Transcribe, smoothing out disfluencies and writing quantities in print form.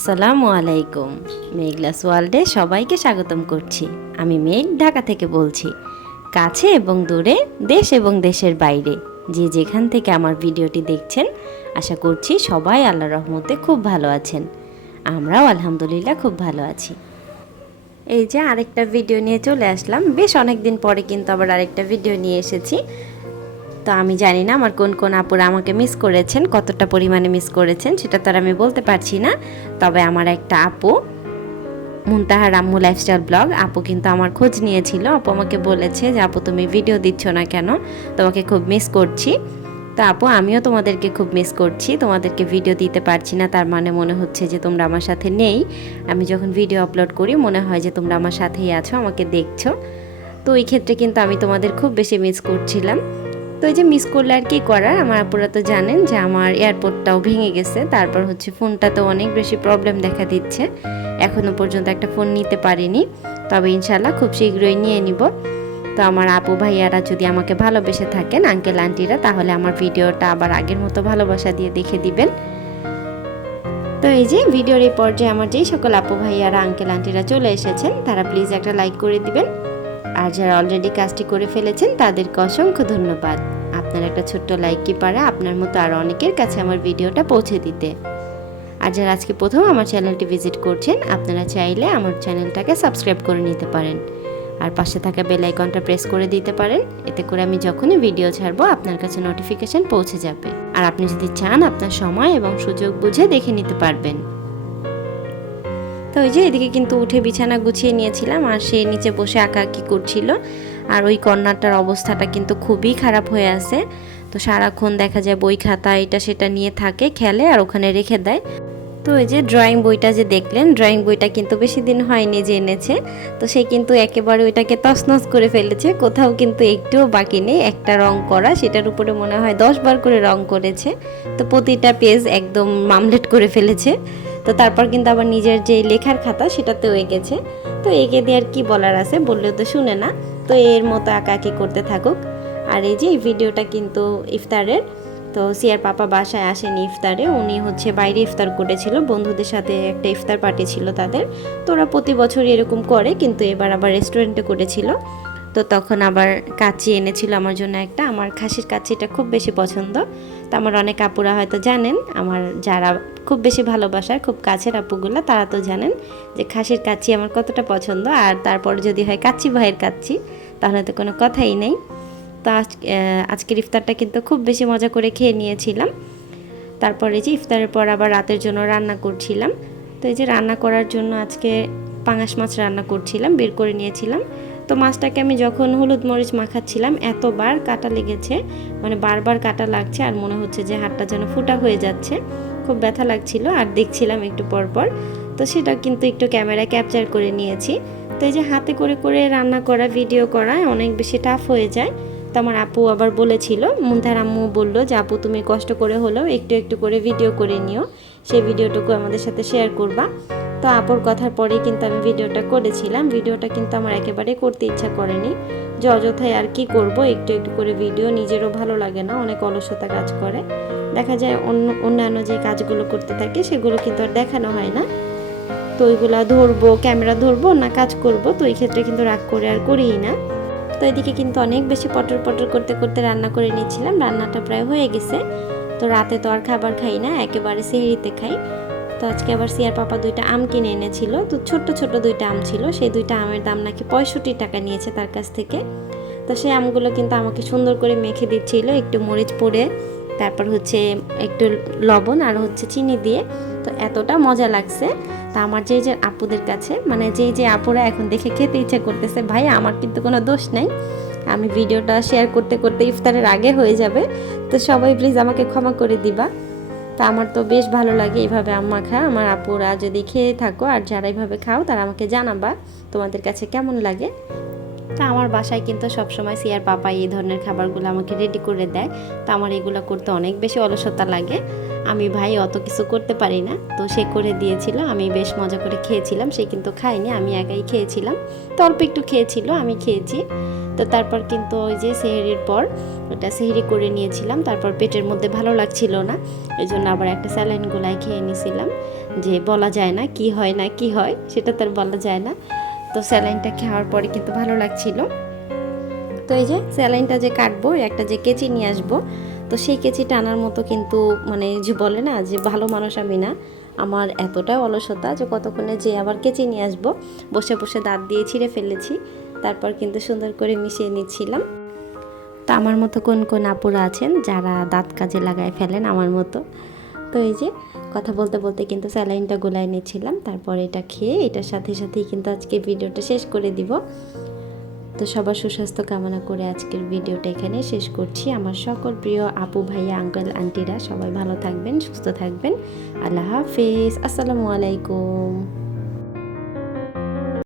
আসসালামু আলাইকুম। মেঘলাস ওয়ার্ল্ডে সবাইকে স্বাগতম করছি। আমি মেঘ, ঢাকা থেকে বলছি। কাছে এবং দূরে, দেশ এবং দেশের বাইরে যে যেখান থেকে আমার ভিডিওটি দেখছেন, আশা করছি সবাই আল্লাহর রহমতে খুব ভালো আছেন। আমরাও আলহামদুলিল্লাহ খুব ভালো আছি। এই যে আরেকটা ভিডিও নিয়ে চলে আসলাম। বেশ অনেক দিন পরে কিন্তু আবার আরেকটা ভিডিও নিয়ে এসেছি। তো আমি জানি না আমার কোন কোন আপুরা আমাকে মিস করেছেন, কতটা পরিমাণে মিস করেছেন সেটা তো আর আমি বলতে পারছি না। তবে আমার একটা আপু, মুনতাহার আম্মু লাইফস্টাইল ব্লগ, আপু কিন্তু আমার খোঁজ নিয়েছিল। আপু আমাকে বলেছে যে আপু তুমি ভিডিও দিচ্ছ না কেন, তোমাকে খুব মিস করছি। তো আপু আমিও তোমাদেরকে খুব মিস করছি, তোমাদেরকে ভিডিও দিতে পারছি না, তার মানে মনে হচ্ছে যে তোমরা আমার সাথে নেই। আমি যখন ভিডিও আপলোড করি মনে হয় যে তোমরা আমার সাথেই আছো, আমাকে দেখছো। তো এই ক্ষেত্রে কিন্তু আমি তোমাদের খুব বেশি মিস করছিলাম। তো এই যে মিস করলে আর কি করার, আমার আপুরা তো জানেন যে আমার এয়ারপোর্টটাও ভেঙে গেছে, তারপর হচ্ছে ফোনটাতেও অনেক বেশি প্রবলেম দেখা দিচ্ছে। এখনও পর্যন্ত একটা ফোন নিতে পারিনি, তবে ইনশাল্লাহ খুব শীঘ্রই নিয়ে নিব। তো আমার আপু ভাইয়ারা যদি আমাকে ভালোবেসে থাকেন, আঙ্কেল আন্টিরা, তাহলে আমার ভিডিওটা আবার আগের মতো ভালোবাসা দিয়ে দেখে দিবেন। তো এই যে ভিডিওর এই পর্যায়ে আমার যেই সকল আপু ভাইয়ারা আঙ্কেল আন্টিরা চলে এসেছেন, তারা প্লিজ একটা লাইক করে দিবেন। আর যারা অলরেডি কাজটি করে ফেলেছেন তাদেরকে অসংখ্য ধন্যবাদ। আপনার একটা ছোট্ট লাইক কি পারে আপনার মতো আরও অনেকের কাছে আমার ভিডিওটা পৌঁছে দিতে। আর যারা আজকে প্রথম আমার চ্যানেলটি ভিজিট করছেন, আপনারা চাইলে আমার চ্যানেলটাকে সাবস্ক্রাইব করে নিতে পারেন। আর পাশে থাকা বেল আইকনটা প্রেস করে দিতে পারেন, এতে করে আমি যখনই ভিডিও ছাড়বো আপনার কাছে নোটিফিকেশন পৌঁছে যাবে। আর আপনি যদি চান আপনার সময় এবং সুযোগ বুঝে দেখে নিতে পারবেন। তো ওই যে এদিকে কিন্তু উঠে বিছানা গুছিয়ে নিয়েছিলাম, আর সে নিচে বসে আঁকাআঁকি করছিল। আর ওই কর্নারটার অবস্থাটা কিন্তু খুবই খারাপ হয়ে আছে। তো সারাক্ষণ দেখা যায় বই খাতা এটা সেটা নিয়ে থাকে, খেলে আর ওখানে রেখে দেয়। তো এই যে ড্রয়িং বইটা যে দেখলেন, ড্রয়িং বইটা কিন্তু বেশি দিন হয়নি যে এনেছে। তো সে কিন্তু একেবারে ওইটাকে তছনছ করে ফেলেছে, কোথাও কিন্তু একটুও বাকি নেই। একটা রং করা, সেটার উপরে মনে হয় 10 বার করে রং করেছে। তো প্রতিটা পেজ একদম মামলেট করে ফেলেছে। তো তারপর কিন্তু আবার নিজের যে লেখার খাতা সেটাতেও এঁকেছে। তো এঁকে দিয়ে আর কি বলার আছে, বললেও তো শুনে না। তো এর মতো আঁকাআঁকি করতে থাকুক। আর এই যে এই ভিডিওটা কিন্তু ইফতারের। তো সিয়ার পাপা বাসায় আসেনি ইফতারে, উনি হচ্ছে বাইরে ইফতার করেছিল, বন্ধুদের সাথে একটা ইফতার পার্টি ছিল তাদের। তো ওরা প্রতি বছরই এরকম করে, কিন্তু এবার আবার রেস্টুরেন্টে করেছিল। তো তখন আবার কাচ্চি এনেছিল আমার জন্য একটা। আমার খাসির কাচ্চিটা খুব বেশি পছন্দ। তো আমার অনেক আপুরা হয়তো জানেন, আমার যারা খুব বেশি ভালোবাসার খুব কাছের আপুগুলো, তারা তো জানেন যে খাসির কাচ্চি আমার কতটা পছন্দ। আর তারপর যদি হয় কাচ্চি ভাইয়ের কাচ্চি, তাহলে তো কোনো কথাই নেই। তো আজকের ইফতারটা কিন্তু খুব বেশি মজা করে খেয়ে নিয়েছিলাম। তারপরে যে ইফতারের পর আবার রাতের জন্য রান্না করছিলাম। তো এই যে রান্না করার জন্য আজকে পাঙাশ মাছ রান্না করছিলাম, বের করে নিয়েছিলাম। তো মাছটাকে আমি যখন হলুদ মরিচ মাখাচ্ছিলাম, এতবার কাটা লেগেছে, মানে বারবার কাটা লাগছে, আর মনে হচ্ছে যে হাতটা যেন ফুটা হয়ে যাচ্ছে, খুব ব্যথা লাগছিল। আর দেখছিলাম একটু পর পর, তো সেটা কিন্তু একটু ক্যামেরায় ক্যাপচার করে নিয়েছি। তো এই যে হাতে করে করে রান্না করা, ভিডিও করা অনেক বেশি টাফ হয়ে যায়। তো আমার আপু আবার বলেছিল, মুনতাহার আম্মু বলল যে আপু তুমি কষ্ট করে হলেও একটু একটু করে ভিডিও করে নিও, সেই ভিডিওটুকু আমাদের সাথে শেয়ার করবা। তো আপুর কথার পরেই কিন্তু আমি ভিডিওটা করেছিলাম। ভিডিওটা কিন্তু আমার একেবারে করতে ইচ্ছা করেনি, যে অযথায় আর কি করব, একটু একটু করে ভিডিও, নিজেরও ভালো লাগে না, অনেক অলসতা কাজ করে। দেখা যায় অন্যান্য যে কাজগুলো করতে থাকে সেগুলো কিন্তু আর দেখানো হয় না। তো ওইগুলা ধরবো, ক্যামেরা ধরবো না কাজ করব, তো এই ক্ষেত্রে কিন্তু রাগ করে আর করিই না। তো এদিকে কিন্তু অনেক বেশি পটর পটর করতে করতে রান্না করে নিচ্ছিলাম, রান্নাটা প্রায় হয়ে গেছে। তো রাতে তো আর খাবার খাই না, একেবারে সেহরিতে খাই। তো আজকে আবার সিয়ার পাপা 2টা আম কিনে এনেছিল। তো ছোট্ট ছোট্ট 2টা আম ছিল, সেই 2টা আমের দাম নাকি 65 টাকা নিয়েছে তার কাছ থেকে। তো সেই আমগুলো কিন্তু আমাকে সুন্দর করে মেখে দিচ্ছিল, একটু মরিচ পড়ে, তারপর হচ্ছে একটু লবণ আর হচ্ছে চিনি দিয়ে। তো এতটা মজা লাগছে। তা আমার যে যে আপুদের কাছে, মানে যে আপুরা এখন দেখে খেতে ইচ্ছা করতেছে, ভাই আমার কিন্তু কোনো দোষ নাই, আমি ভিডিওটা শেয়ার করতে করতে ইফতারের আগে হয়ে যাবে, তো সবাই প্লিজ আমাকে ক্ষমা করে দিবা। তা আমার তো বেশ ভালো লাগে এইভাবে আম মাখা। আমার আপুরা যদি খেয়ে থাকো আর যারা এইভাবে খাও, তারা আমাকে জানাবা তোমাদের কাছে কেমন লাগে। তা আমার বাসায় কিন্তু সবসময় সিয়ার পাপা এই ধরনের খাবারগুলো আমাকে রেডি করে দেয়। তো আমার এগুলো করতে অনেক বেশি অলসতা লাগে, আমি ভাই অত কিছু করতে পারি না। তো সে করে দিয়েছিল, আমি বেশ মজা করে খেয়েছিলাম। সে কিন্তু খায়নি, আমি একাই খেয়েছিলাম। তো অল্প একটু খেয়েছিল, আমি খেয়েছি। তো তারপর কিন্তু ওই যে সেহরির পর ওটা সেহরি করে নিয়েছিলাম, তারপর পেটের মধ্যে ভালো লাগছিল না, এই জন্য আবার একটা স্যালাইন গোলায় খেয়ে নিয়েছিলাম। যে বলা যায় না কি হয় না কি হয়, সেটা তো আর বলা যায় না। তো স্যালাইনটা খাওয়ার পরে কিন্তু ভালো লাগছিল। তো এই যে স্যালাইনটা যে কাটবো, একটা যে কেচি নিয়ে আসবো, তো সেই কেচি টানার মতো কিন্তু মানে যে বলে না যে ভালো মানুষ আমি না, আমার এতটাই অলসতা যে কতক্ষণে যে আবার কেচি নিয়ে আসবো, বসে বসে দাঁত দিয়ে ছিঁড়ে ফেলেছি। তারপর কিন্তু সুন্দর করে মিশিয়ে নিচ্ছিলাম। তো আমার মতো কোন কোন আপুরা আছেন যারা দাঁত কাজে লাগায় ফেলেন আমার মতো। তো এই যে কথা বলতে বলতে কিন্তু স্যালাইনটা গোলায় নিচ্ছিলাম, তারপর এটা খেয়ে এটার সাথে সাথেই কিন্তু আজকে ভিডিওটা শেষ করে দিব। তো সবার সুস্বাস্থ্য কামনা করে আজকের ভিডিওটা এখানে শেষ করছি। আমার সকল প্রিয় আপু ভাইয়া আঙ্কেল আন্টিরা সবাই ভালো থাকবেন, সুস্থ থাকবেন। আল্লাহ হাফেজ, আসসালামু আলাইকুম।